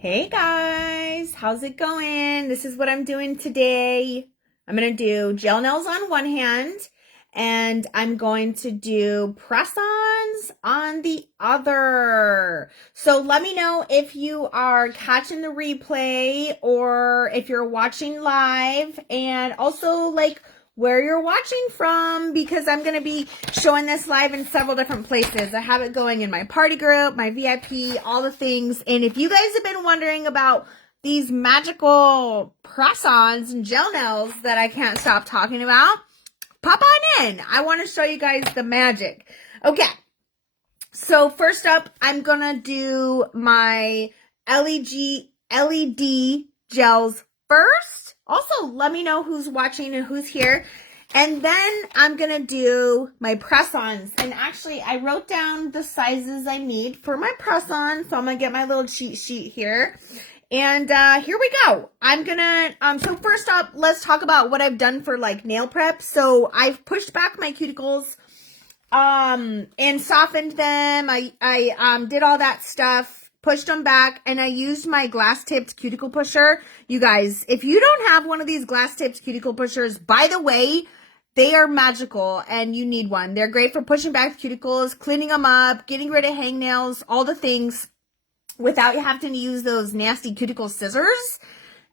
Hey guys, how's it going? This is what I'm doing today. I'm going to do gel nails on one hand and I'm going to do press-ons on the other. So let me know if you are catching the replay or if you're watching live, and also like where you're watching from, because I'm going to be showing this live in several different places. I have it going in my party group, my VIP, all the things. And if you guys have been wondering about these magical press-ons and gel nails that I can't stop talking about, pop on in. I want to show you guys the magic. Okay. So first up, I'm going to do my LED gels first. Also, let me know who's watching and who's here. And then I'm going to do my press-ons. And actually, I wrote down the sizes I need for my press-on. So I'm going to get my little cheat sheet here. And here we go. I'm going to, so first up, let's talk about what I've done for like nail prep. So I've pushed back my cuticles and softened them. I did all that stuff. Pushed them back, and I used my glass-tipped cuticle pusher. You guys, if you don't have one of these glass-tipped cuticle pushers, by the way, they are magical, and you need one. They're great for pushing back the cuticles, cleaning them up, getting rid of hangnails, all the things, without having to use those nasty cuticle scissors.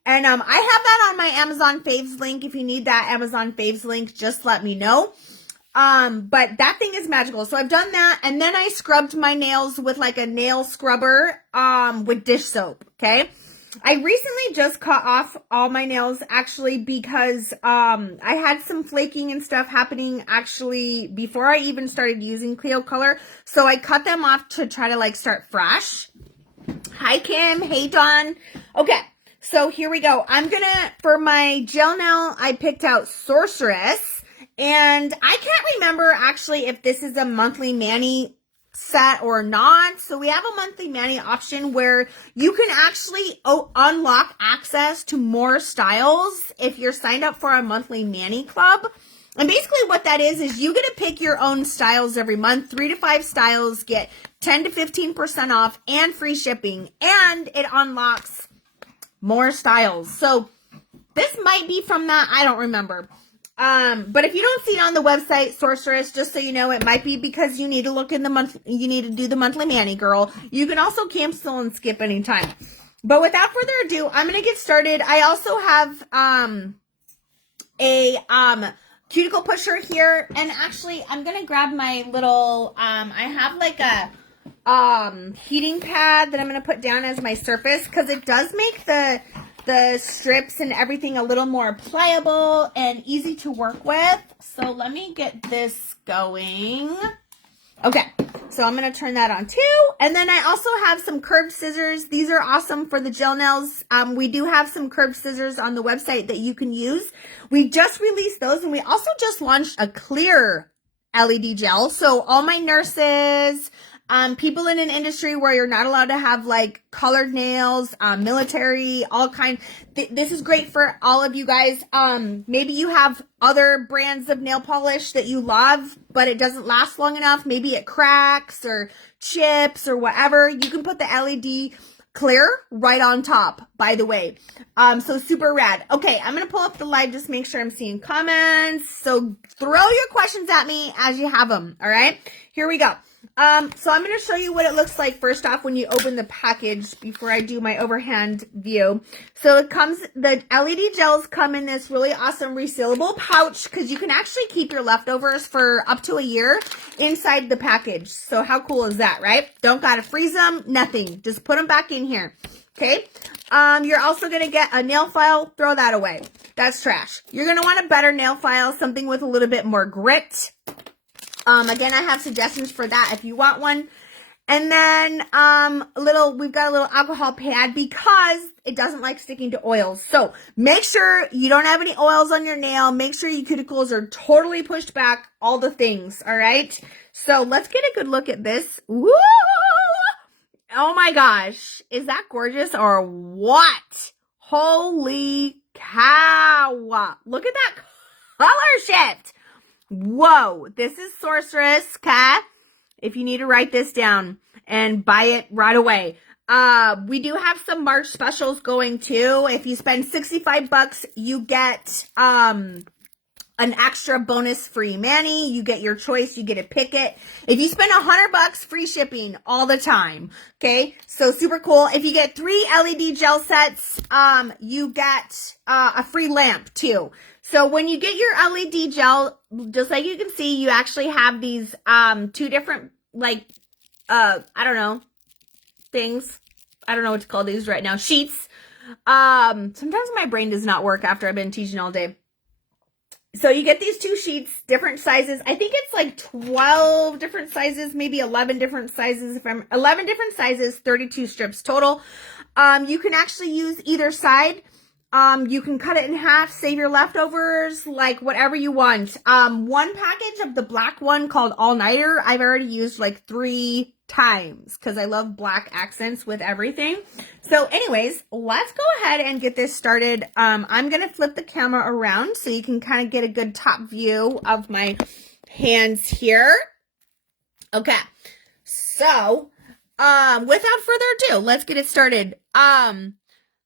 And I have that on my Amazon Faves link. If you need that Amazon Faves link, just let me know. But that thing is magical. So I've done that, and then I scrubbed my nails with like a nail scrubber, with dish soap. Okay. I recently just cut off all my nails actually because, I had some flaking and stuff happening actually before I even started using Kleo Kolor. So I cut them off to try to like start fresh. Hi, Kim. Hey, Dawn. Okay. So here we go. For my gel nail, I picked out Sorceress. And I can't remember actually if this is a monthly mani set or not. So we have a monthly mani option where you can actually unlock access to more styles if you're signed up for a monthly mani club. And basically what that is you get to pick your own styles every month. 3 to 5 styles get 10 to 15% off and free shipping. And it unlocks more styles. So this might be from that. I don't remember. But if you don't see it on the website, Sorceress, just so you know, it might be because you need to look in the month, you need to do the monthly mani, girl. You can also cancel and skip anytime. But without further ado, I'm going to get started. I also have, a, cuticle pusher here. And actually, I'm going to grab my little, I have like a, heating pad that I'm going to put down as my surface, because it does make the strips and everything a little more pliable and easy to work with. So let me get this going. Okay, so I'm going to turn that on too. And then I also have some curved scissors. These are awesome for the gel nails. We do have some curved scissors on the website that you can use. We just released those, and we also just launched a clear LED gel. So all my nurses, people in an industry where you're not allowed to have like colored nails, military, all kind. This is great for all of you guys. Maybe you have other brands of nail polish that you love, but it doesn't last long enough. Maybe it cracks or chips or whatever. You can put the LED clear right on top, by the way. So super rad. Okay, I'm going to pull up the live, just make sure I'm seeing comments. So throw your questions at me as you have them. All right, here we go. So I'm going to show you what it looks like first off when you open the package before I do my overhand view. So the LED gels come in this really awesome resealable pouch, because you can actually keep your leftovers for up to a year inside the package. So how cool is that, right? Don't got to freeze them, nothing. Just put them back in here. Okay. You're also going to get a nail file. Throw that away. That's trash. You're going to want a better nail file, something with a little bit more grit. Again, I have suggestions for that if you want one. And then, we've got a little alcohol pad because it doesn't like sticking to oils. So make sure you don't have any oils on your nail. Make sure your cuticles are totally pushed back, all the things. All right. So let's get a good look at this. Woo! Oh my gosh. Is that gorgeous or what? Holy cow. Look at that color shift. Whoa, this is Sorceress, okay? If you need to write this down and buy it right away. We do have some March specials going too. If you spend 65 bucks, you get an extra bonus free mani. You get your choice. You get to pick it. If you spend 100 bucks, free shipping all the time. Okay. So super cool. If you get 3 LED gel sets, you get a free lamp too. So when you get your LED gel, just like you can see, you actually have these, 2 different, like, I don't know, things. I don't know what to call these right now. Sheets. Sometimes my brain does not work after I've been teaching all day. So you get these 2 sheets, different sizes. I think it's like 12 different sizes, maybe 11 different sizes. 11 different sizes, 32 strips total. You can actually use either side. You can cut it in half, save your leftovers, like whatever you want. One package of the black one called All Nighter, I've already used like 3 times because I love black accents with everything. So anyways, let's go ahead and get this started. I'm going to flip the camera around so you can kind of get a good top view of my hands here. Okay. So, without further ado, let's get it started.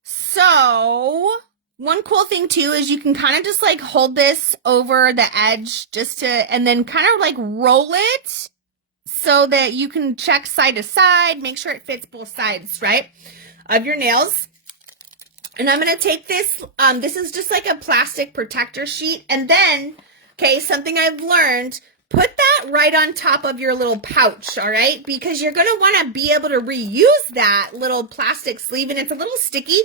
So one cool thing too is you can kind of just like hold this over the edge just to, and then kind of like roll it so that you can check side to side, make sure it fits both sides, right, of your nails. And I'm going to take this, this is just like a plastic protector sheet. And then, okay, something I've learned, put that right on top of your little pouch, all right? Because you're going to want to be able to reuse that little plastic sleeve, and it's a little sticky.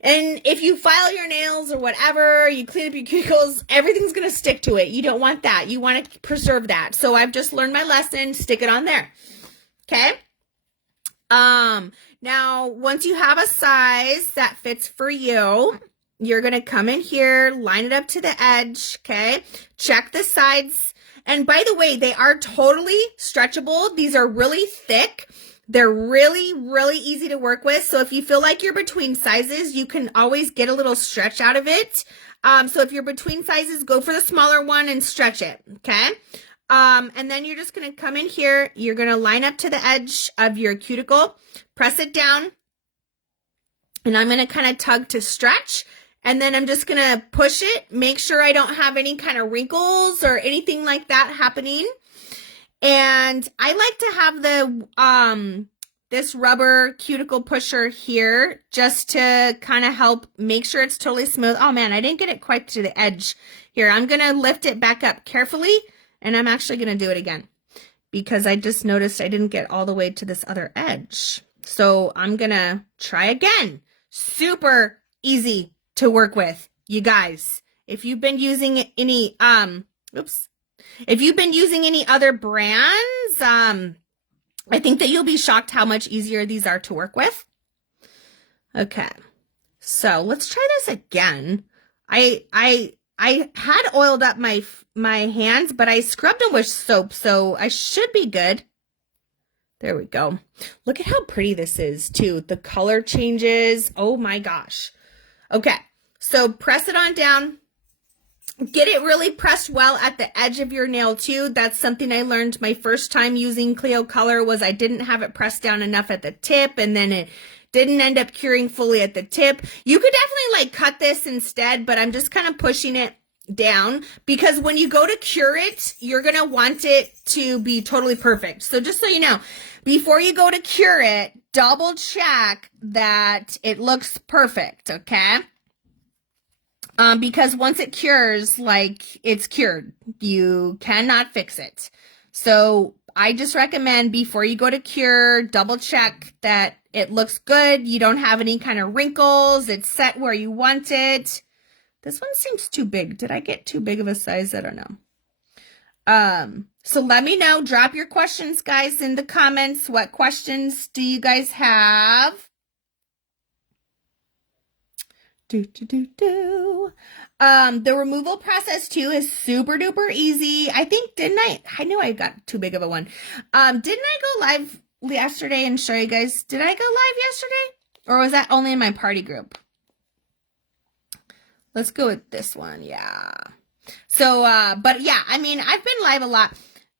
And if you file your nails or whatever, you clean up your cuticles, everything's going to stick to it. You don't want that. You want to preserve that. So I've just learned my lesson. Stick it on there. Okay? Now, once you have a size that fits for you, you're going to come in here, line it up to the edge, okay? Check the sides. And by the way, they are totally stretchable. These are really thick. They're really, really easy to work with. So if you feel like you're between sizes, you can always get a little stretch out of it. So if you're between sizes, go for the smaller one and stretch it, okay? And then you're just going to come in here. You're going to line up to the edge of your cuticle, press it down, and I'm going to kind of tug to stretch. And then I'm just going to push it, make sure I don't have any kind of wrinkles or anything like that happening. And I like to have the this rubber cuticle pusher here just to kind of help make sure it's totally smooth. Oh man, I didn't get it quite to the edge here. I'm going to lift it back up carefully, and I'm actually going to do it again because I just noticed I didn't get all the way to this other edge. So I'm going to try again. Super easy to work with, you guys. If you've been using any if you've been using any other brands, I think that you'll be shocked how much easier these are to work with. Okay, so let's try this again. I had oiled up my hands, but I scrubbed them with soap, so I should be good. There we go. Look at how pretty this is too. The color changes. Oh my gosh. Okay, so press it on down. Get it really pressed well at the edge of your nail too. That's something I learned my first time using Kleo Kolor was I didn't have it pressed down enough at the tip, and then it didn't end up curing fully at the tip. You could definitely like cut this instead, but I'm just kind of pushing it down because when you go to cure it, you're going to want it to be totally perfect. So just so you know, before you go to cure it, double check that it looks perfect, okay? Because once it cures, like it's cured, you cannot fix it. So I just recommend before you go to cure, double check that it looks good. You don't have any kind of wrinkles. It's set where you want it. This one seems too big. Did I get too big of a size? I don't know. So let me know. Drop your questions, guys, in the comments. What questions do you guys have? The removal process too is super duper easy. I think, I knew I got too big of a one. Didn't I go live yesterday and show you guys? Did I go live yesterday? Or was that only in my party group? Let's go with this one. Yeah. So, but yeah, I mean, I've been live a lot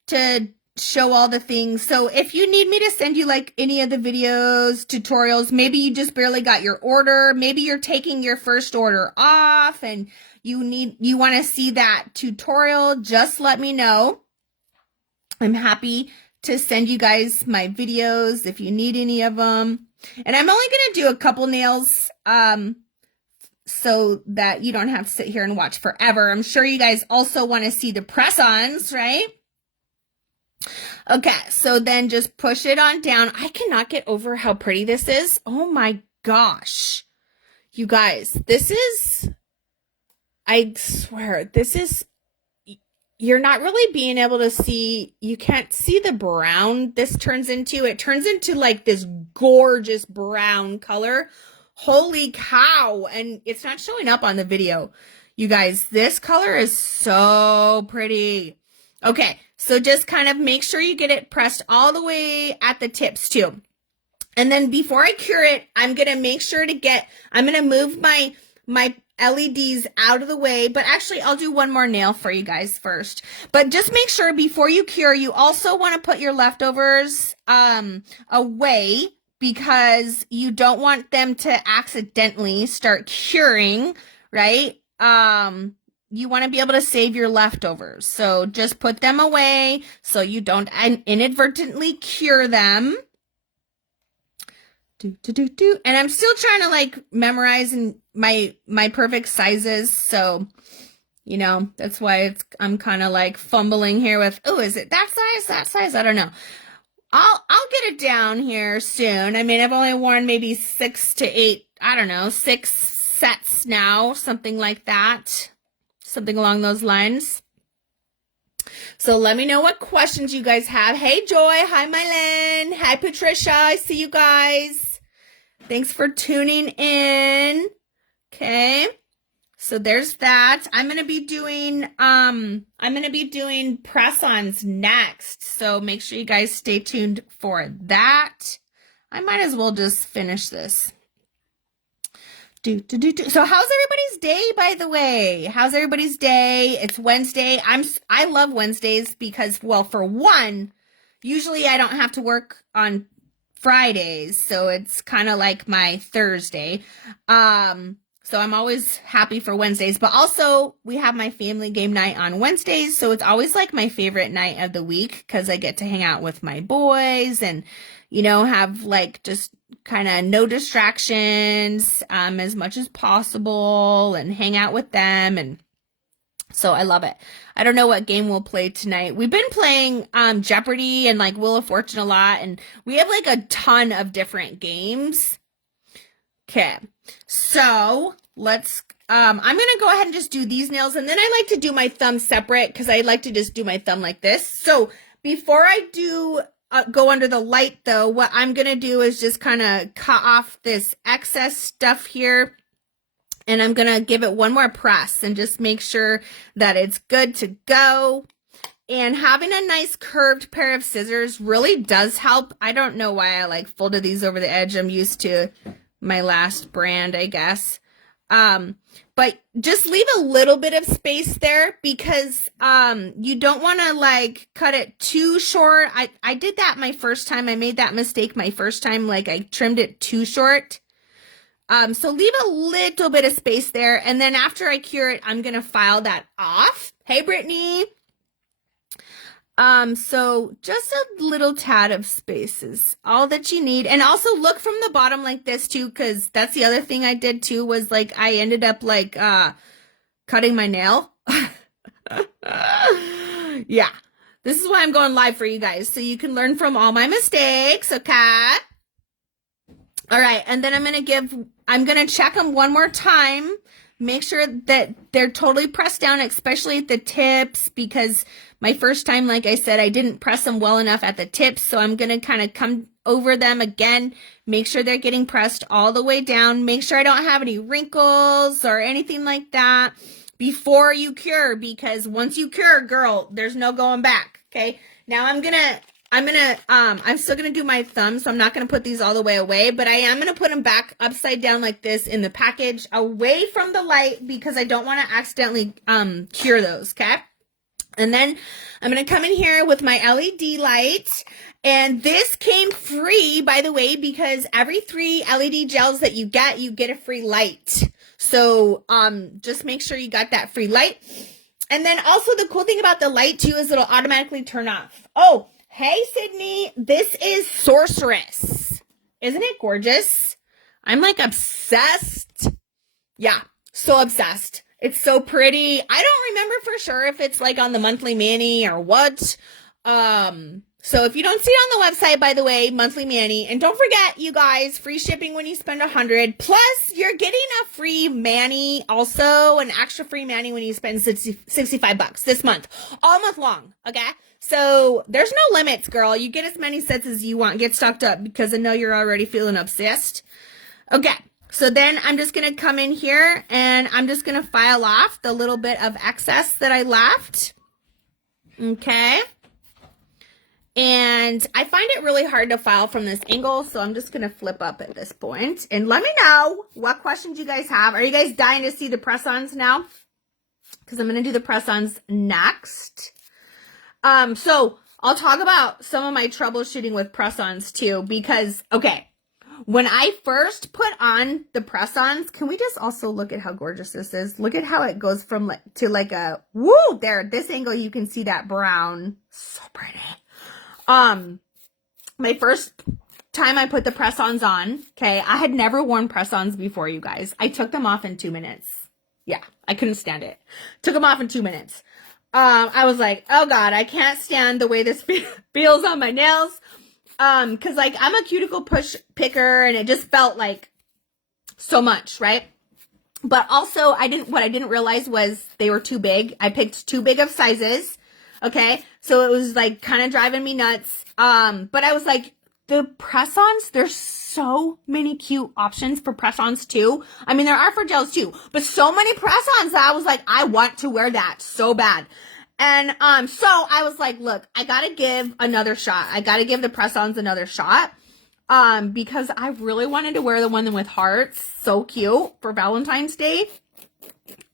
to show all the things. So if you need me to send you like any of the videos, tutorials, maybe you just barely got your order, maybe you're taking your first order off and you want to see that tutorial, just let me know. I'm happy to send you guys my videos if you need any of them. And I'm only going to do a couple nails so that you don't have to sit here and watch forever. I'm sure you guys also want to see the press-ons, right? Okay, so then just push it on down. I cannot get over how pretty this is. Oh my gosh. You guys, this is, I swear, this is, you're not really being able to see, you can't see the brown this turns into. It turns into like this gorgeous brown color. Holy cow. And it's not showing up on the video. You guys, this color is so pretty. Okay, so just kind of make sure you get it pressed all the way at the tips too. And then before I cure it, I'm going to make sure to I'm going to move my LEDs out of the way. But actually, I'll do one more nail for you guys first. But just make sure before you cure, you also want to put your leftovers away because you don't want them to accidentally start curing, right? You want to be able to save your leftovers. So just put them away so you don't inadvertently cure them. And I'm still trying to like memorize my perfect sizes. So, you know, that's why I'm kind of like fumbling here with, oh, is it that size, that size? I don't know. I'll get it down here soon. I mean, I've only worn maybe 6 to 8, I don't know, 6 sets now, something like that. Something along those lines. So let me know what questions you guys have. Hey, Joy. Hi, Mylen. Hi, Patricia. I see you guys. Thanks for tuning in. Okay. So there's that. I'm going to be doing press-ons next. So make sure you guys stay tuned for that. I might as well just finish this. So how's everybody's day, by the way? How's everybody's day? It's Wednesday. I love Wednesdays because, well, for one, usually I don't have to work on Fridays, so it's kind of like my Thursday. So I'm always happy for Wednesdays, but also we have my family game night on Wednesdays, so it's always like my favorite night of the week because I get to hang out with my boys and, you know, have like just kind of no distractions as much as possible and hang out with them. And so I love it. I don't know what game we'll play tonight. We've been playing Jeopardy and like Wheel of Fortune a lot, and we have like a ton of different games. Okay, so let's I'm gonna go ahead and just do these nails, and then I like to do my thumb separate because I like to just do my thumb like this. So before I do go under the light though, what I'm gonna do is just kind of cut off this excess stuff here, and I'm gonna give it one more press and just make sure that it's good to go. And having a nice curved pair of scissors really does help. I don't know why I like folded these over the edge. I'm used to my last brand, I guess. But just leave a little bit of space there because you don't want to like cut it too short. I did that my first time. I made that mistake my first time. Like I trimmed it too short. So leave a little bit of space there. And then after I cure it, I'm going to file that off. Hey, Brittany. So just a little tad of space is all that you need. And also look from the bottom like this too, because that's the other thing I did too, was like I ended up like cutting my nail. Yeah. This is why I'm going live for you guys, so you can learn from all my mistakes, okay? All right, and then I'm gonna check them one more time. Make sure that they're totally pressed down, especially at the tips, because my first time, like I said, I didn't press them well enough at the tips. So I'm going to kind of come over them again, make sure they're getting pressed all the way down. Make sure I don't have any wrinkles or anything like that before you cure, because once you cure, girl, there's no going back. Okay. Now I'm still going to do my thumb, so I'm not going to put these all the way away, but I am going to put them back upside down like this in the package away from the light because I don't want to accidentally cure those, okay? And then I'm going to come in here with my LED light. And this came free, by the way, because every 3 LED gels that you get a free light. So just make sure you got that free light. And then also the cool thing about the light too is it'll automatically turn off. Oh, hey, Sydney, this is Sorceress. Isn't it gorgeous? I'm like obsessed. Yeah, so obsessed. It's so pretty. I don't remember for sure if it's like on the monthly mani or what. So if you don't see it on the website, by the way, monthly mani, and don't forget, you guys, free shipping when you spend $100. Plus, you're getting a free mani, also an extra free mani when you spend $65 this month, all month long. Okay, so there's no limits, girl. You get as many sets as you want. Get stocked up because I know you're already feeling obsessed. Okay. So then I'm just going to come in here and I'm just going to file off the little bit of excess that I left. Okay. And I find it really hard to file from this angle, so I'm just going to flip up at this point. And let me know what questions you guys have. Are you guys dying to see the press-ons now? Because I'm going to do the press-ons next. So I'll talk about some of my troubleshooting with press-ons too, because, okay. When I first put on the press-ons, can we just also look at how gorgeous this is? Look at how it goes from like to like a, woo, there, this angle, you can see that brown. So pretty. My first time I put the press-ons on, okay, I had never worn press-ons before, you guys. I took them off in 2 minutes. Yeah, I couldn't stand it. Took them off in 2 minutes. I was like, oh God, I can't stand the way this feels on my nails. Cause like I'm a cuticle push picker and it just felt like so much, right? But also what I didn't realize was they were too big. I picked too big of sizes. Okay. So it was like kind of driving me nuts. But I was like, the press-ons, there's so many cute options for press-ons too. I mean, there are for gels too, but so many press-ons that I was like, I want to wear that so bad. And, so I was like, look, I gotta give another shot. I gotta give the press-ons another shot. Because I really wanted to wear the one with hearts. So cute for Valentine's Day.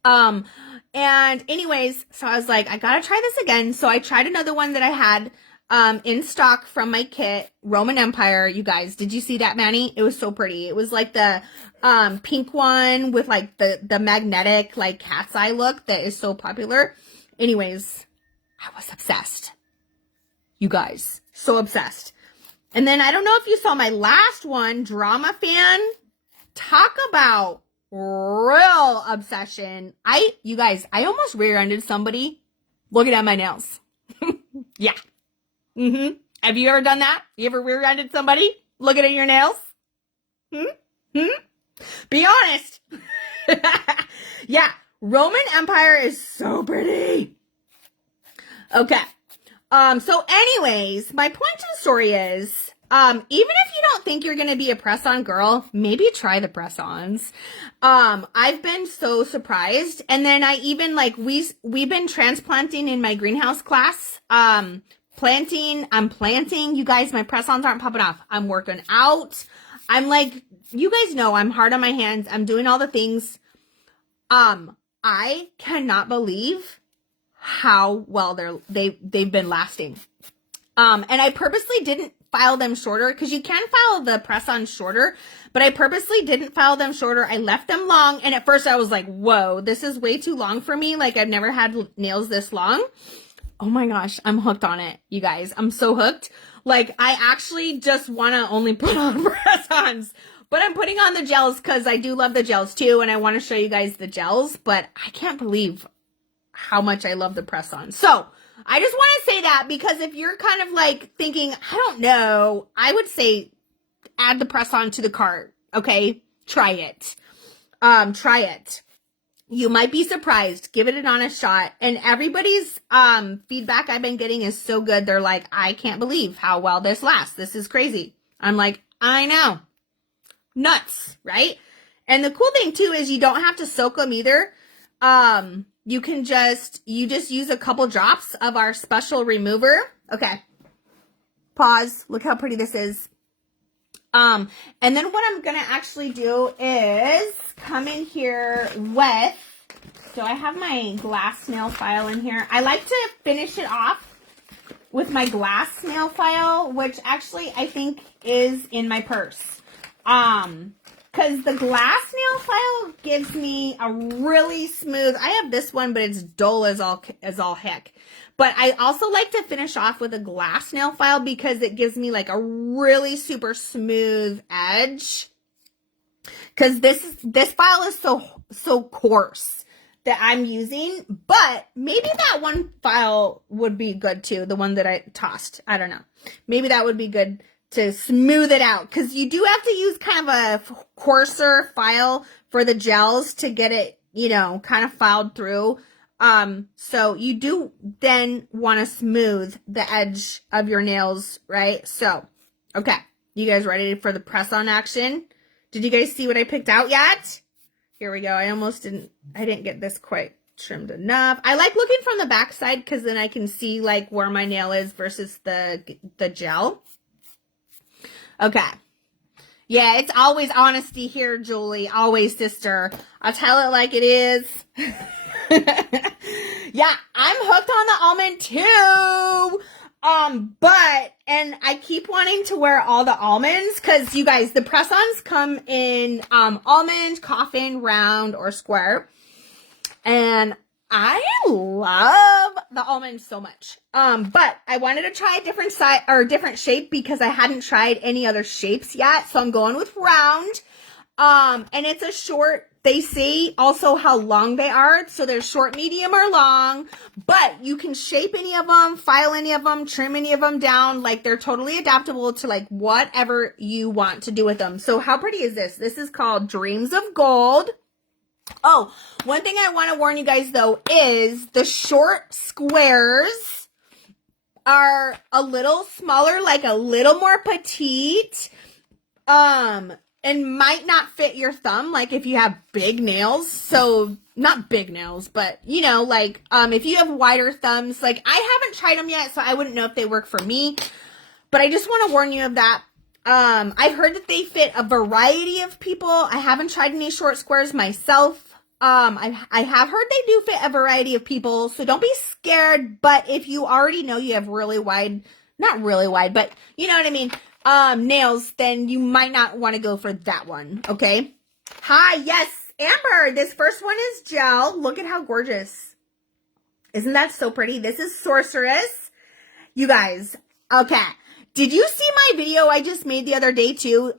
And anyways, so I was like, I gotta try this again. So I tried another one that I had, in stock from my kit, Roman Empire. You guys, did you see that, Manny? It was so pretty. It was like the, pink one with like the magnetic, like cat's eye look that is so popular. Anyways, I was obsessed. You guys, so obsessed. And then I don't know if you saw my last one, Drama Fan. Talk about real obsession. You guys, I almost rear-ended somebody looking at my nails. Yeah. Have you ever done that? You ever rear-ended somebody looking at your nails? Be honest. Yeah. Roman Empire is so pretty. Okay. So anyways, my point to the story is, even if you don't think you're going to be a press-on girl, maybe try the press-ons. I've been so surprised. And then I even like, we've been transplanting in my greenhouse class. I'm planting. You guys, my press-ons aren't popping off. I'm working out. I'm like, you guys know I'm hard on my hands. I'm doing all the things. I cannot believe how well they've been lasting. And I purposely didn't file them shorter because you can file the press-on shorter, but I purposely didn't file them shorter. I left them long. And at first I was like, whoa, this is way too long for me. Like I've never had nails this long. Oh my gosh, I'm hooked on it, you guys. I'm so hooked. Like I actually just want to only put on press-ons. But I'm putting on the gels because I do love the gels too. And I want to show you guys the gels. But I can't believe how much I love the press-on. So I just want to say that because if you're kind of like thinking, I don't know, I would say add the press-on to the cart. Okay? Try it. Try it. You might be surprised. Give it an honest shot. And everybody's feedback I've been getting is so good. They're like, I can't believe how well this lasts. This is crazy. I'm like, I know. Nuts, right? And the cool thing too is you don't have to soak them either. You just use a couple drops of our special remover. Okay. Pause. Look how pretty this is. And then what I'm going to actually do is come in here with So I have my glass nail file in here. I like to finish it off with my glass nail file, which actually I think is in my purse. Because the glass nail file gives me a really smooth, I have this one, but it's dull as all heck. But I also like to finish off with a glass nail file because it gives me like a really super smooth edge. Because this file is so coarse that I'm using, but maybe that one file would be good too, the one that I tossed. I don't know. Maybe that would be good to smooth it out, because you do have to use kind of a coarser file for the gels to get it, you know, kind of filed through. So you do then want to smooth the edge of your nails, right? So, okay. You guys ready for the press-on action? Did you guys see what I picked out yet? Here we go. I didn't get this quite trimmed enough. I like looking from the back side because then I can see like where my nail is versus the gel. Okay. Yeah, it's always honesty here, Julie. Always, sister. I'll tell it like it is. Yeah, I'm hooked on the almond too. And I keep wanting to wear all the almonds because you guys, the press-ons come in almond, coffin, round, or square. And I love the almonds so much. But I wanted to try a different size or different shape because I hadn't tried any other shapes yet. So I'm going with round. And it's a short, they say also how long they are. So they're short, medium, or long, but you can shape any of them, file any of them, trim any of them down. Like they're totally adaptable to like whatever you want to do with them. So how pretty is this? This is called Dreams of Gold. Oh, one thing I want to warn you guys though is the short squares are a little smaller, like a little more petite. And might not fit your thumb, like if you have big nails. So, not big nails, but, you know, like, if you have wider thumbs, like, I haven't tried them yet, so I wouldn't know if they work for me. But I just want to warn you of that. I've heard that they fit a variety of people. I haven't tried any short squares myself. I have heard they do fit a variety of people, so don't be scared. But if you already know you have really wide, not really wide, but you know what I mean, nails, then you might not want to go for that one, okay? Hi, yes, Amber, this first one is gel. Look at how gorgeous. Isn't that so pretty? This is Sorceress. You guys, okay. Did you see my video I just made the other day too,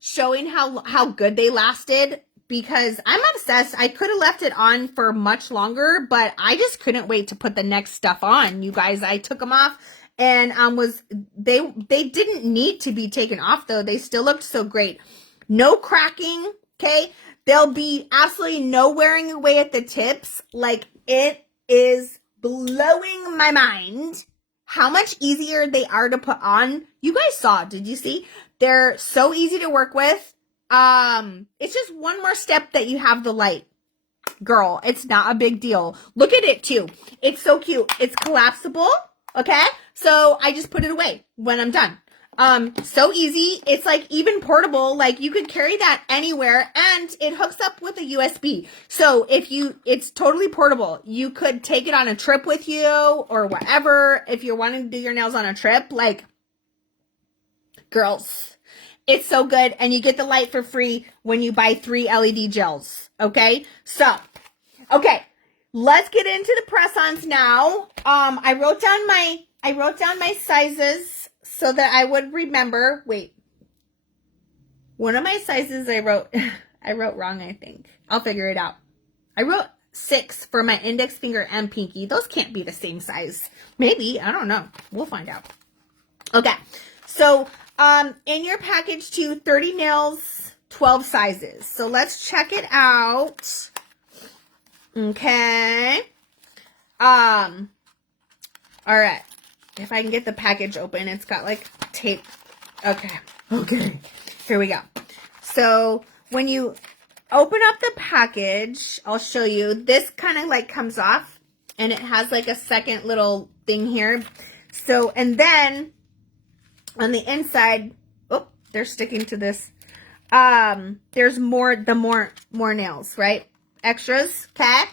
showing how good they lasted? Because I'm obsessed. I could have left it on for much longer, but I just couldn't wait to put the next stuff on. You guys, I took them off. And they didn't need to be taken off though. They still looked so great. No cracking, okay? There'll be absolutely no wearing away at the tips. Like, it is blowing my mind how much easier they are to put on. You guys saw, did you see? They're so easy to work with. It's just one more step that you have the light. Girl, it's not a big deal. Look at it too. It's so cute. It's collapsible. Okay, so I just put it away when I'm done. So easy. It's like even portable, like you could carry that anywhere, and it hooks up with a USB. So it's totally portable. You could take it on a trip with you or whatever. If you're wanting to do your nails on a trip, like, girls, it's so good. And you get the light for free when you buy 3 LED gels. Okay, so, okay. Let's get into the press-ons now. I wrote down my sizes so that I would remember. Wait. One of my sizes I wrote wrong, I think. I'll figure it out. I wrote 6 for my index finger and pinky. Those can't be the same size. Maybe, I don't know. We'll find out. Okay. So, in your package too, 30 nails, 12 sizes. So let's check it out. Okay. All right. If I can get the package open, it's got like tape. Okay. Here we go. So when you open up the package, I'll show you. This kind of like comes off, and it has like a second little thing here. So, and then on the inside, oh, they're sticking to this. There's more nails, right? extras, okay?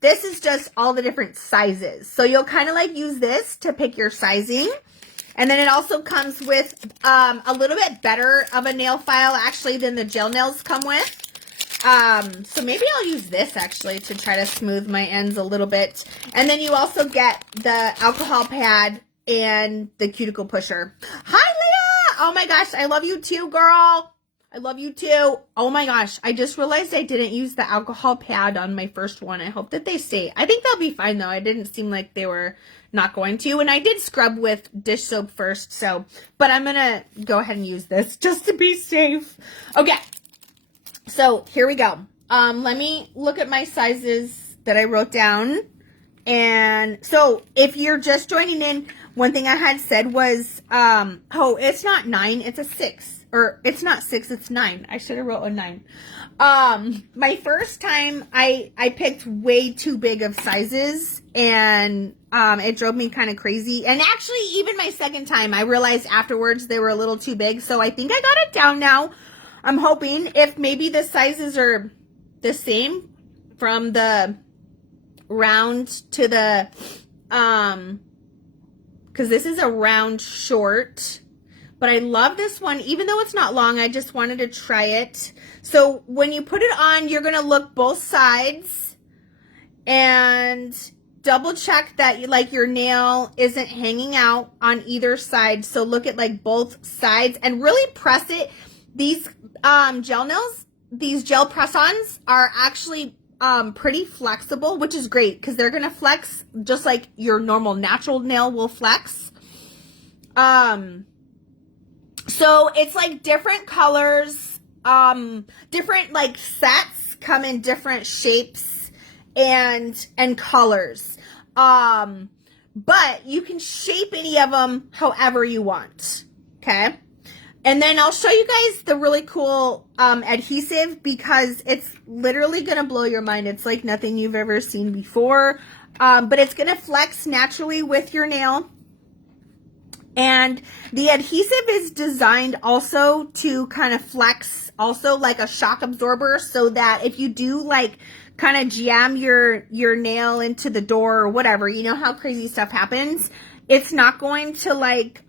This is just all the different sizes. So you'll kind of like use this to pick your sizing. And then it also comes with a little bit better of a nail file actually than the gel nails come with. So maybe I'll use this actually to try to smooth my ends a little bit. And then you also get the alcohol pad and the cuticle pusher. Hi, Leah! Oh my gosh, I love you too, girl. I love you too. Oh my gosh, I just realized I didn't use the alcohol pad on my first one. I hope that they stay. I think they'll be fine though. It didn't seem like they were not going to. And I did scrub with dish soap first, so, but I'm gonna go ahead and use this just to be safe. Okay, so here we go. Let me look at my sizes that I wrote down. And so if you're just joining in, one thing I had said was, oh, it's not 9, it's a 6. Or it's not 6, it's 9. I should have wrote a 9. My first time I picked way too big of sizes, and it drove me kind of crazy. And actually, even my second time, I realized afterwards they were a little too big. So I think I got it down now. I'm hoping if maybe the sizes are the same from the round to the, because this is a round short. But I love this one, even though it's not long. I just wanted to try it. So when you put it on, you're going to look both sides and double check that like your nail isn't hanging out on either side. So look at like both sides and really press it. These gel nails, these gel press-ons are actually pretty flexible, which is great because they're going to flex just like your normal natural nail will flex. So it's like different colors, different like sets come in different shapes and colors. But you can shape any of them however you want. Okay. And then I'll show you guys the really cool adhesive because it's literally going to blow your mind. It's like nothing you've ever seen before. But it's going to flex naturally with your nail. And the adhesive is designed also to kind of flex also like a shock absorber so that if you do like kind of jam your nail into the door or whatever, you know how crazy stuff happens, it's not going to like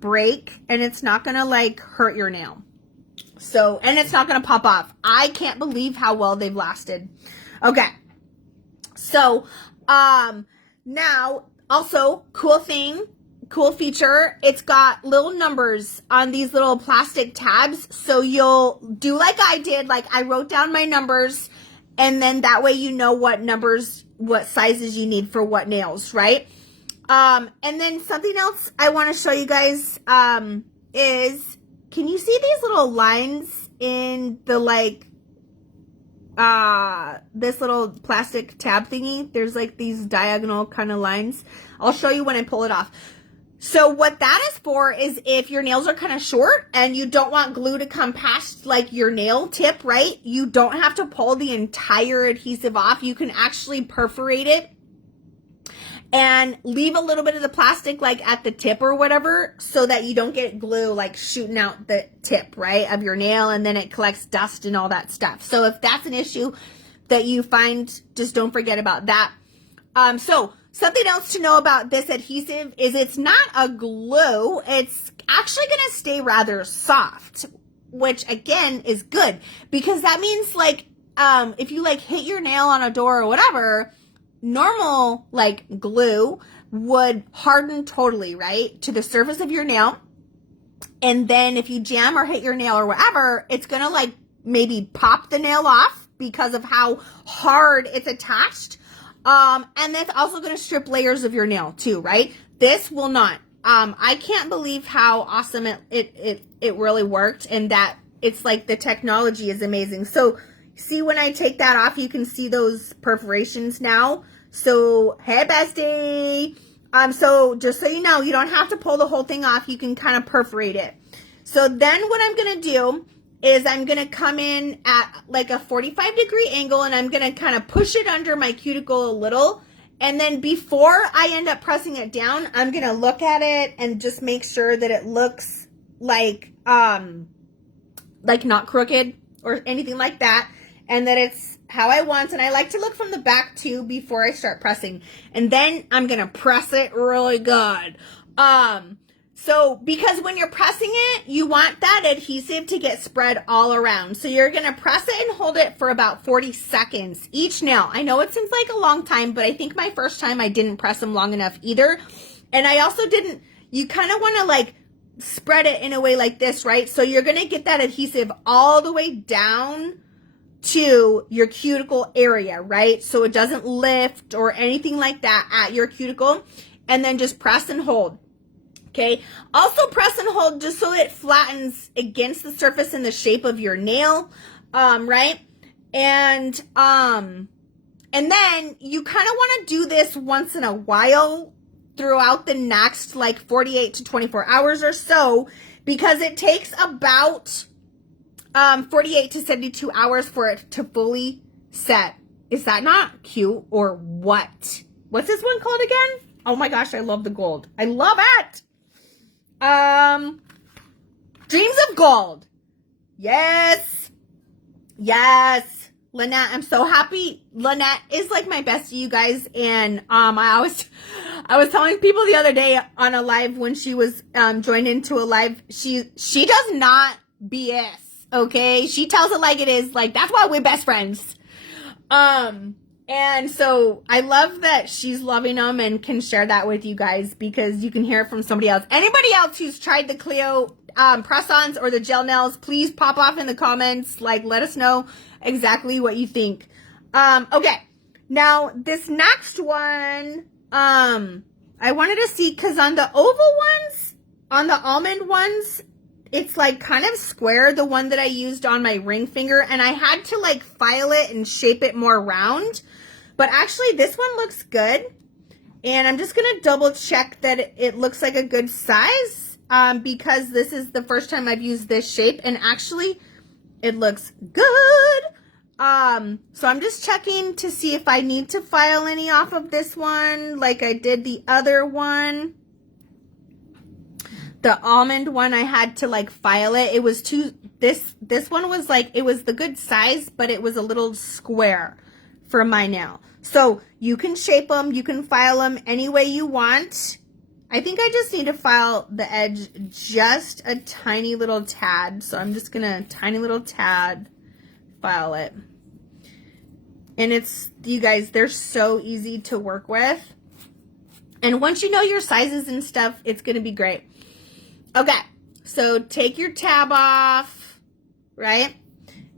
break and it's not going to like hurt your nail. So, and it's not going to pop off. I can't believe how well they've lasted. Okay. So, now also cool feature, it's got little numbers on these little plastic tabs. So you'll do like I did, like I wrote down my numbers and then that way you know what numbers, what sizes you need for what nails, right? And then something else I want to show you guys, is, can you see these little lines in the like, this little plastic tab thingy? There's like these diagonal kind of lines. I'll show you when I pull it off. So what that is for is if your nails are kind of short and you don't want glue to come past like your nail tip, right? You don't have to pull the entire adhesive off. You can actually perforate it and leave a little bit of the plastic like at the tip or whatever so that you don't get glue like shooting out the tip, right, of your nail and then it collects dust and all that stuff. So if that's an issue that you find, just don't forget about that. So something else to know about this adhesive is it's not a glue. It's actually going to stay rather soft, which again is good because that means like, if you like hit your nail on a door or whatever, normal like glue would harden totally, right, to the surface of your nail. And then if you jam or hit your nail or whatever, it's going to like maybe pop the nail off because of how hard it's attached. And that's also going to strip layers of your nail too, right? This will not. I can't believe how awesome it really worked and that it's like the technology is amazing. So see when I take that off, you can see those perforations now. So, hey bestie. So just so you know, you don't have to pull the whole thing off. You can kind of perforate it. So then what I'm going to do is I'm going to come in at like a 45-degree angle and I'm going to kind of push it under my cuticle a little. And then before I end up pressing it down, I'm going to look at it and just make sure that it looks like not crooked or anything like that. and that it's how I want. And I like to look from the back too before I start pressing. And then I'm going to press it really good. So because when you're pressing it, you want that adhesive to get spread all around. So you're going to press it and hold it for about 40 seconds each nail. I know it seems like a long time, but I think my first time I didn't press them long enough either. And I also didn't, you kind of want to like spread it in a way like this, right? So you're going to get that adhesive all the way down to your cuticle area, right? So it doesn't lift or anything like that at your cuticle. And then just press and hold. Okay. Also press and hold just so it flattens against the surface in the shape of your nail. Right. And then you kind of want to do this once in a while throughout the next like 48 to 24 hours or so, because it takes about 48 to 72 hours for it to fully set. Is that not cute or what? What's this one called again? Oh my gosh, I love the gold. I love it. Dreams of Gold. Yes. Yes. Lynette, I'm so happy. Lynette is like my bestie, you guys. And I was telling people the other day on a live when she was joined into a live, she does not BS. Okay, she tells it like it is. Like, that's why we're best friends. And so I love that she's loving them and can share that with you guys, because you can hear it from somebody else. Anybody else who's tried the Kleo press-ons or the gel nails, please pop off in the comments. Like, let us know exactly what you think. Okay, now this next one, I wanted to see, because on the oval ones, on the almond ones, it's like kind of square, the one that I used on my ring finger, and I had to like file it and shape it more round. But actually this one looks good, and I'm just gonna double check that it looks like a good size, because this is the first time I've used this shape, and actually it looks good. So I'm just checking to see if I need to file any off of this one like I did the other one. The almond one, I had to like file it. It was this one was like, it was the good size, but it was a little square for my nail. So you can shape them, you can file them any way you want. I think I just need to file the edge just a tiny little tad. So I'm just gonna tiny little tad file it. And it's, you guys, they're so easy to work with. And once you know your sizes and stuff, it's gonna be great. Okay, so take your tab off, right?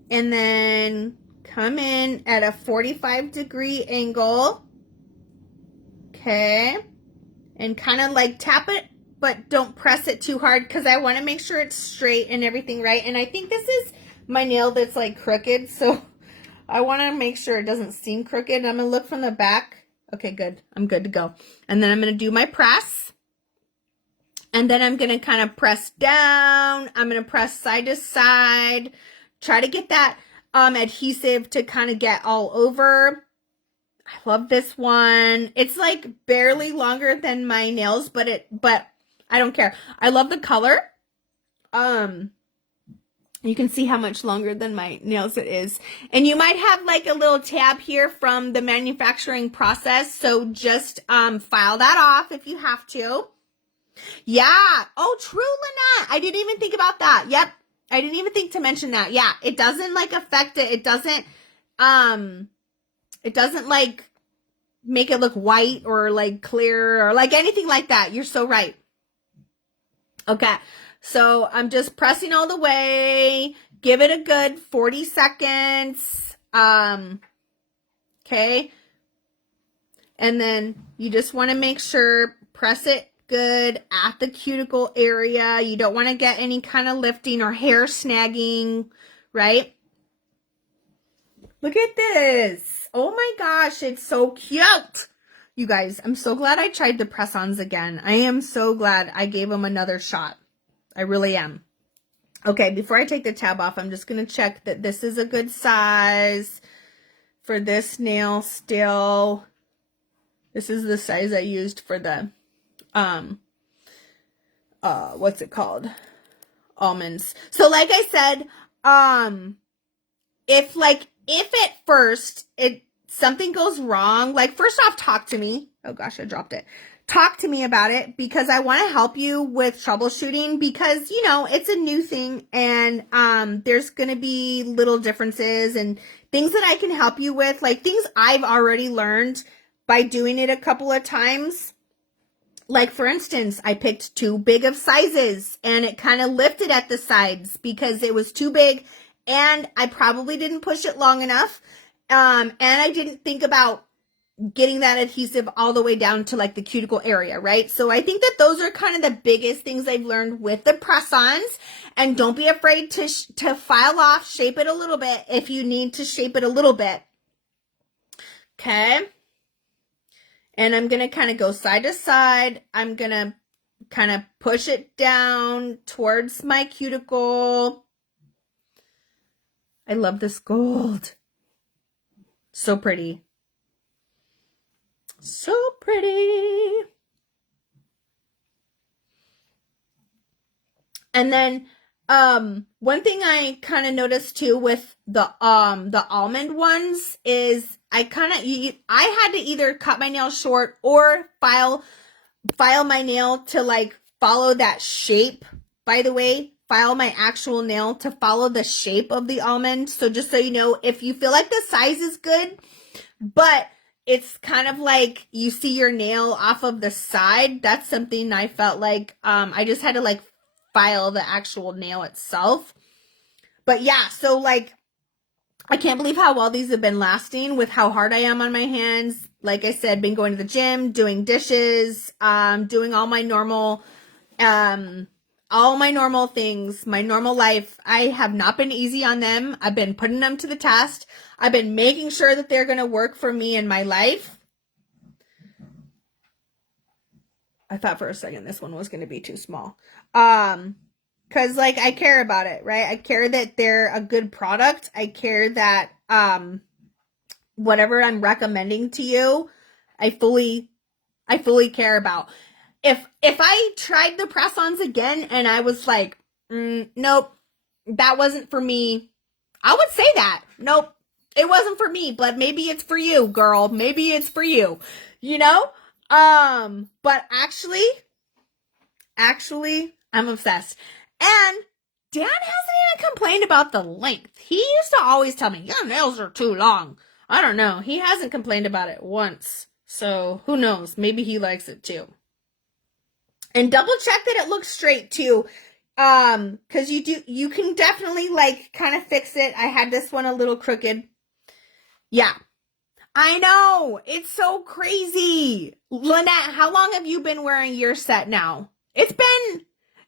And then come in at a 45-degree angle. Okay. And kind of like tap it, but don't press it too hard, because I want to make sure it's straight and everything right. And I think this is my nail that's like crooked, so I want to make sure it doesn't seem crooked. I'm going to look from the back. Okay, good. I'm good to go. And then I'm going to do my press. And then I'm going to kind of press down. I'm going to press side to side. Try to get that adhesive to kind of get all over. I love this one. It's like barely longer than my nails, but I don't care. I love the color. You can see how much longer than my nails it is. And you might have like a little tab here from the manufacturing process. So just file that off if you have to. Yeah. Oh, true, Lynette. I didn't even think about that. Yep. I didn't even think to mention that. Yeah. It doesn't like affect it. It doesn't like make it look white or like clear or like anything like that. You're so right. Okay. So I'm just pressing all the way. Give it a good 40 seconds. Okay. And then you just want to make sure, press it good at the cuticle area. You don't want to get any kind of lifting or hair snagging, right? Look at this. Oh my gosh, it's so cute. You guys, I'm so glad I tried the press-ons again. I am so glad I gave them another shot. I really am. Okay, before I take the tab off, I'm just going to check that this is a good size for this nail still. This is the size I used for the what's it called? Almonds. So like I said, if at first something goes wrong, like first off, talk to me. Oh gosh, I dropped it. Talk to me about it because I want to help you with troubleshooting because, you know, it's a new thing and there's going to be little differences and things that I can help you with, like things I've already learned by doing it a couple of times. Like, for instance, I picked too big of sizes and it kind of lifted at the sides because it was too big and I probably didn't push it long enough. And I didn't think about getting that adhesive all the way down to like the cuticle area, right? So I think that those are kind of the biggest things I've learned with the press-ons. And don't be afraid to file off, shape it a little bit if you need to shape it a little bit. Okay. And I'm going to kind of go side to side. I'm going to kind of push it down towards my cuticle. I love this gold. So pretty. So pretty. And then one thing I kind of noticed too with the almond ones is I had to either cut my nail short or file my nail to like follow that shape. By the way, file my actual nail to follow the shape of the almond. So just so you know, if you feel like the size is good, but it's kind of like you see your nail off of the side, that's something I felt like I just had to like file the actual nail itself. But yeah, so like I can't believe how well these have been lasting with how hard I am on my hands. Like I said, been going to the gym, doing dishes, doing all my normal things, my normal life. I have not been easy on them. I've been putting them to the test. I've been making sure that they're going to work for me in my life. I thought for a second this one was going to be too small. Cause like I care about it, right? I care that they're a good product. I care that, whatever I'm recommending to you, I fully care about. If I tried the press-ons again and I was like, nope, that wasn't for me, I would say that. Nope, it wasn't for me, but maybe it's for you, girl. Maybe it's for you, you know? But actually, I'm obsessed. And Dan hasn't even complained about the length. He used to always tell me, your nails are too long. I don't know. He hasn't complained about it once. So who knows? Maybe he likes it too. And double check that it looks straight too. Cause you can definitely like kind of fix it. I had this one a little crooked. Yeah. I know. It's so crazy. Lynette, how long have you been wearing your set now? It's been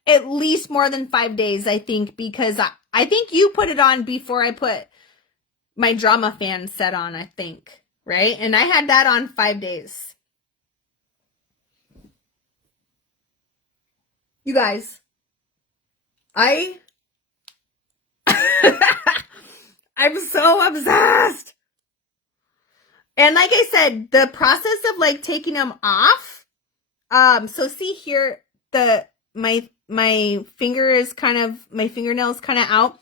at least more than 5 days, I think, because I think you put it on before I put my drama fan set on, I think, right? And I had that on 5 days. You guys, I'm so obsessed. And like I said, the process of like taking them off, so see here, my fingernail is kind of out.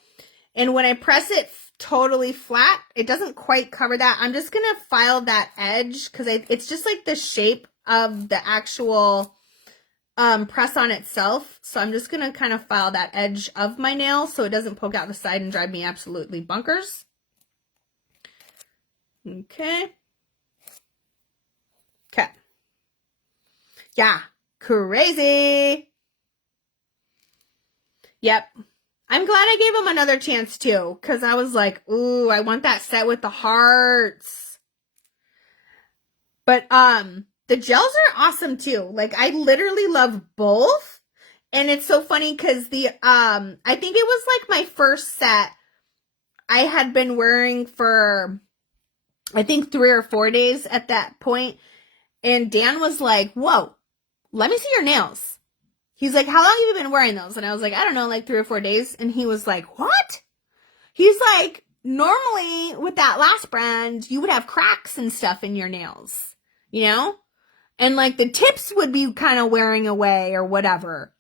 And when I press it totally flat, it doesn't quite cover that. I'm just going to file that edge because it's just like the shape of the actual press on itself. So I'm just going to kind of file that edge of my nail so it doesn't poke out the side and drive me absolutely bonkers. Okay. Okay. Yeah. Crazy. Yep. I'm glad I gave him another chance too, because I was like, ooh, I want that set with the hearts. But the gels are awesome too. Like I literally love both. And it's so funny because the I think it was like my first set I had been wearing for I think 3 or 4 days at that point. And Dan was like, whoa, let me see your nails. He's like, how long have you been wearing those? And I was like, I don't know, like 3 or 4 days. And he was like, what? He's like, normally with that last brand, you would have cracks and stuff in your nails, you know? And like the tips would be kind of wearing away or whatever.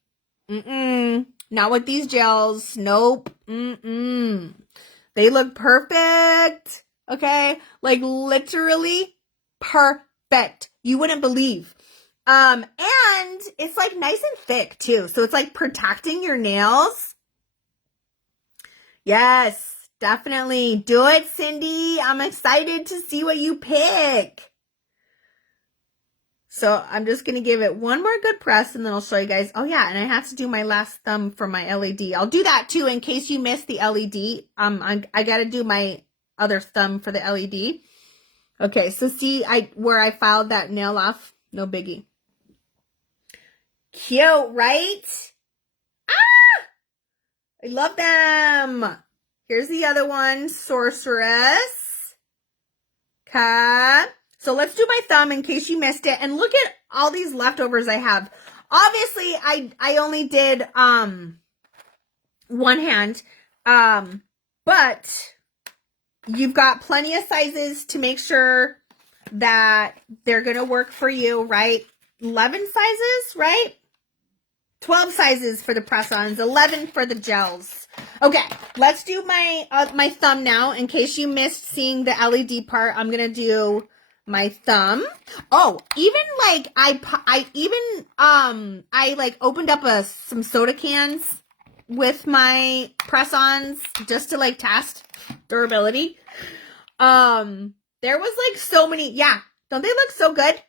Not with these gels. Nope. They look perfect. Okay. Like literally perfect. You wouldn't believe. And it's like nice and thick too. So it's like protecting your nails. Yes, definitely. Do it, Cindy. I'm excited to see what you pick. So I'm just going to give it one more good press and then I'll show you guys. Oh yeah, and I have to do my last thumb for my LED. I'll do that too in case you missed the LED. I got to do my other thumb for the LED. Okay, so see where I filed that nail off? No biggie. Cute, right? Ah! I love them. Here's the other one, Sorceress. Okay. So let's do my thumb in case you missed it. And look at all these leftovers I have. Obviously, I only did one hand. But you've got plenty of sizes to make sure that they're going to work for you, right? 11 sizes, right? 12 sizes for the press-ons, 11 for the gels. Okay, let's do my my thumb now. In case you missed seeing the LED part, I'm going to do my thumb. Oh, even like I like opened up some soda cans with my press-ons just to like test durability. There was like so many. Yeah, don't they look so good?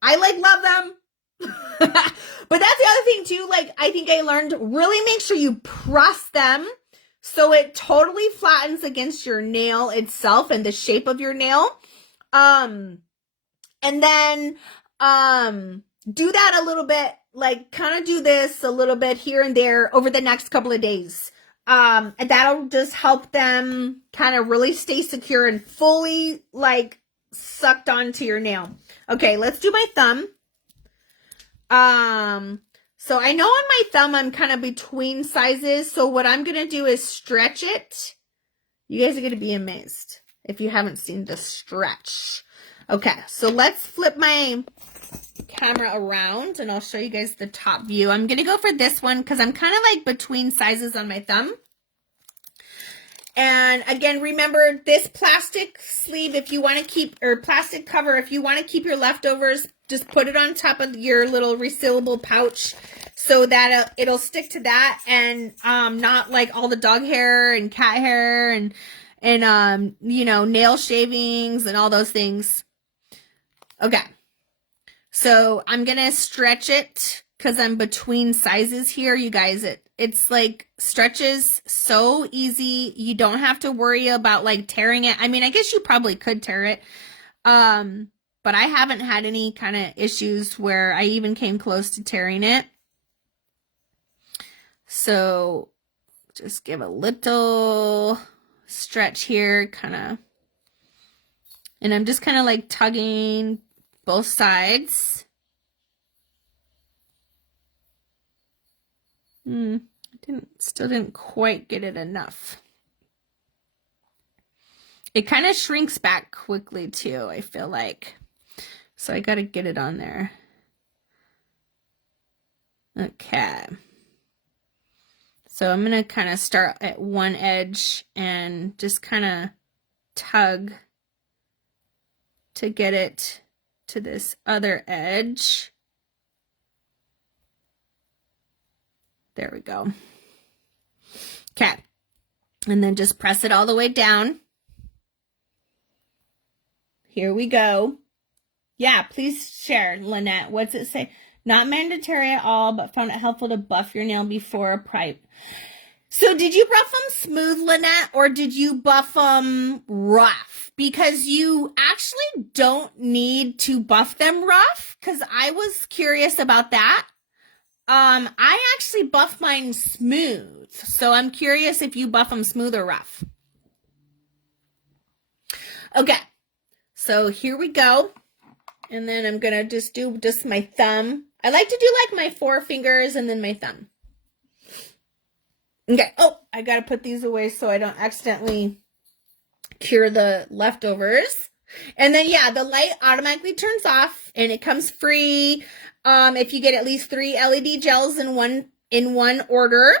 I like love them. But that's the other thing too. Like I think I learned, really make sure you press them so it totally flattens against your nail itself and the shape of your nail. And then do that a little bit, like kind of do this a little bit here and there over the next couple of days. And that'll just help them kind of really stay secure and fully like sucked onto your nail. Okay, let's do my thumb. So I know on my thumb I'm kind of between sizes. So what I'm going to do is stretch it. You guys are going to be amazed if you haven't seen the stretch. Okay, so let's flip my camera around and I'll show you guys the top view. I'm going to go for this one because I'm kind of like between sizes on my thumb. And again, remember this plastic sleeve, if you want to keep, or plastic cover, if you want to keep your leftovers, just put it on top of your little resealable pouch so that it'll stick to that and not like all the dog hair and cat hair and you know, nail shavings and all those things. Okay. So I'm going to stretch it because I'm between sizes here, you guys. It's like stretches so easy. You don't have to worry about like tearing it. I mean, I guess you probably could tear it. But I haven't had any kind of issues where I even came close to tearing it. So just give a little stretch here, kind of. And I'm just kind of like tugging both sides. Still didn't quite get it enough. It kind of shrinks back quickly too, I feel like. So I got to get it on there. Okay. So I'm going to kind of start at one edge and just kind of tug to get it to this other edge. There we go. Okay. And then just press it all the way down. Here we go. Yeah, please share, Lynette. What's it say? Not mandatory at all, but found it helpful to buff your nail before a pripe. So did you buff them smooth, Lynette, or did you buff them rough? Because you actually don't need to buff them rough, because I was curious about that. I actually buff mine smooth, so I'm curious if you buff them smooth or rough. Okay, so here we go. And then I'm going to just do my thumb. I like to do like my 4 fingers and then my thumb. Okay. Oh, I got to put these away so I don't accidentally cure the leftovers. And then, yeah, the light automatically turns off and it comes free if you get at least 3 LED gels in one order.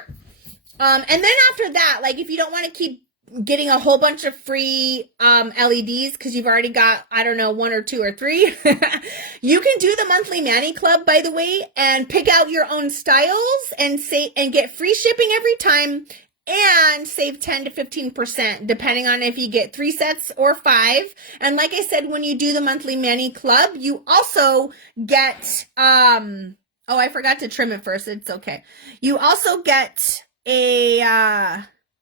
And then after that, like if you don't want to keep getting a whole bunch of free LEDs because you've already got, I don't know, 1 or 2 or 3. You can do the monthly Mani Club, by the way, and pick out your own styles and get free shipping every time and save 10 to 15% depending on if you get 3 sets or 5. And like I said, when you do the monthly Mani Club, you also get oh, I forgot to trim it first. It's okay. You also get a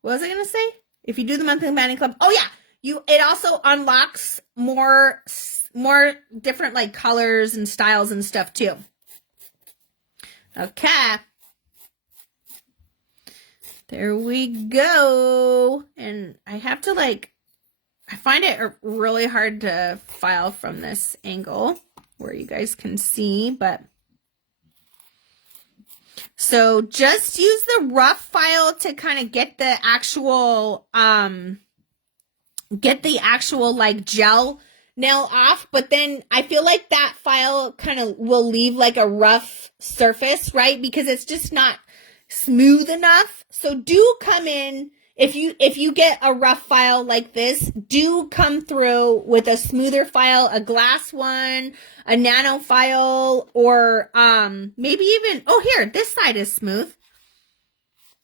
what was I gonna say? If you do the monthly Mani Club, oh yeah, it also unlocks more different like colors and styles and stuff too. Okay. There we go. And I have to I find it really hard to file from this angle where you guys can see, but so just use the rough file to kind of get the actual like gel nail off, but then I feel like that file kind of will leave like a rough surface, right? Because it's just not smooth enough. So do come in, if you get a rough file like this, do come through with a smoother file, a glass one, a nano file, or maybe even, oh here, this side is smooth.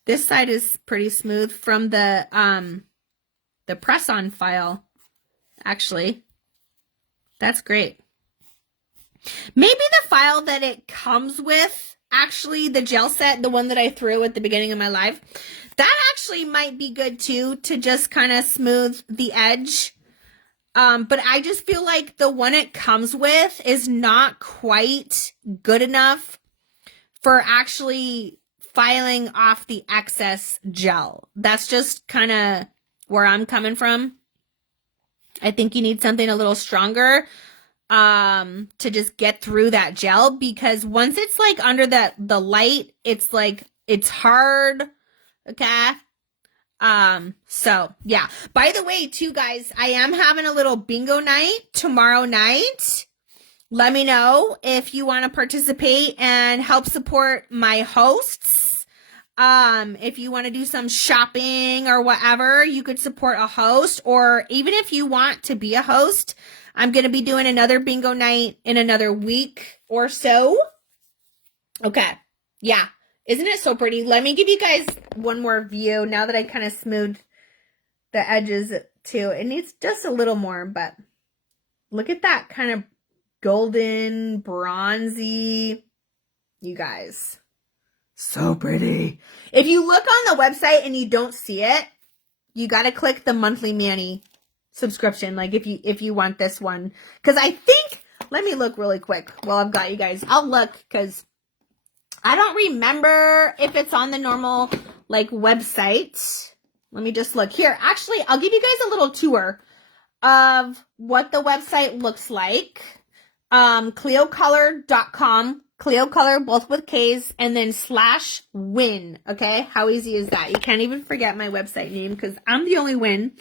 This side is pretty smooth from the press-on file, actually. That's great. Maybe the file that it comes with, actually, the gel set, the one that I threw at the beginning of my live, that actually might be good too, to just kind of smooth the edge. But I just feel like the one it comes with is not quite good enough for actually filing off the excess gel. That's just kind of where I'm coming from. I think you need something a little stronger to just get through that gel, because once it's like under the light, it's like, it's hard. Okay. So yeah, by the way, too, guys, I am having a little bingo night tomorrow night. Let me know if you want to participate and help support my hosts. If you want to do some shopping or whatever, you could support a host, or even if you want to be a host, I'm going to be doing another bingo night in another week or so. Okay. Yeah. Isn't it so pretty? Let me give you guys one more view now that I kind of smoothed the edges too. It needs just a little more, but look at that kind of golden, bronzy, you guys. So pretty. If you look on the website and you don't see it, you got to click the monthly Mani subscription. Like if you want this one, because I think, let me look really quick while I've got you guys. I'll look because I don't remember if it's on the normal like website. Let me just look here. Actually, I'll give you guys a little tour of what the website looks like. KleoKolor.com. Kleo Kolor, both with K's, and then /win. Okay, how easy is that? You can't even forget my website name because I'm the only win.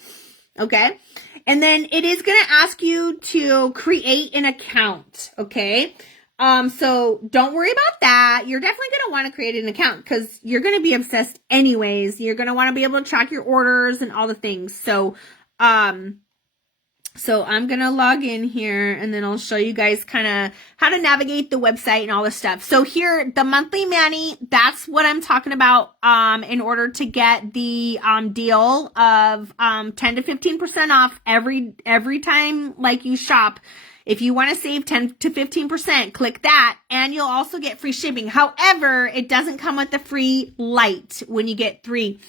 Okay, and then it is going to ask you to create an account. Okay. So don't worry about that. You're definitely going to want to create an account because you're going to be obsessed anyways. You're going to want to be able to track your orders and all the things. So I'm going to log in here and then I'll show you guys kind of how to navigate the website and all this stuff. So here, the monthly Mani, that's what I'm talking about, in order to get the, deal of, 10 to 15% off every time like you shop. If you want to save 10 to 15%, click that, and you'll also get free shipping. However, it doesn't come with the free light when you get 3.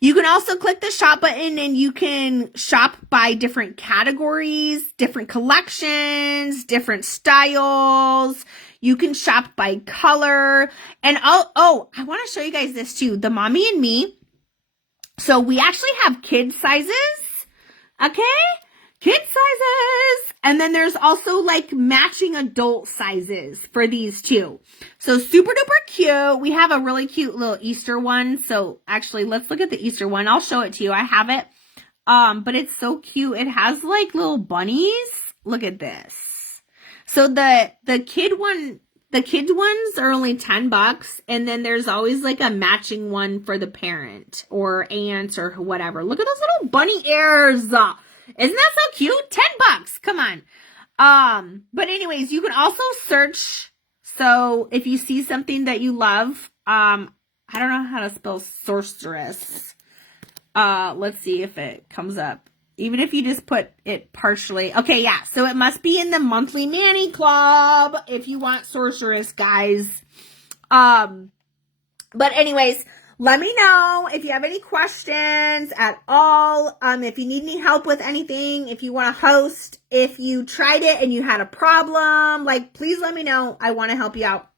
You can also click the shop button and you can shop by different categories, different collections, different styles. You can shop by color. And I want to show you guys this too. The Mommy and Me. So we actually have kid sizes. Okay? Kid sizes. And then there's also like matching adult sizes for these too. So super duper cute. We have a really cute little Easter one. So actually let's look at the Easter one. I'll show it to you. I have it. But it's so cute. It has like little bunnies. Look at this. So the kid one The kids ones are only $10, and then there's always like a matching one for the parent or aunt or whatever. Look at those little bunny ears. Isn't that so cute? $10. Come on. But anyways, you can also search. So if you see something that you love, I don't know how to spell sorceress. Let's see if it comes up. Even if you just put it partially. Okay, yeah. So it must be in the monthly Manny Club if you want sorceress, guys. But anyways, let me know if you have any questions at all. If you need any help with anything, if you want to host, if you tried it and you had a problem, like, please let me know. I want to help you out.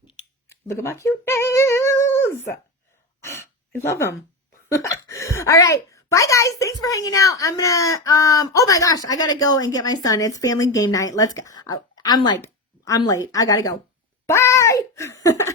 Look at my cute nails. I love them. All right. Bye, guys. Thanks for hanging out. I'm gonna, oh my gosh, I gotta go and get my son. It's family game night. Let's go. I'm late. I gotta go. Bye.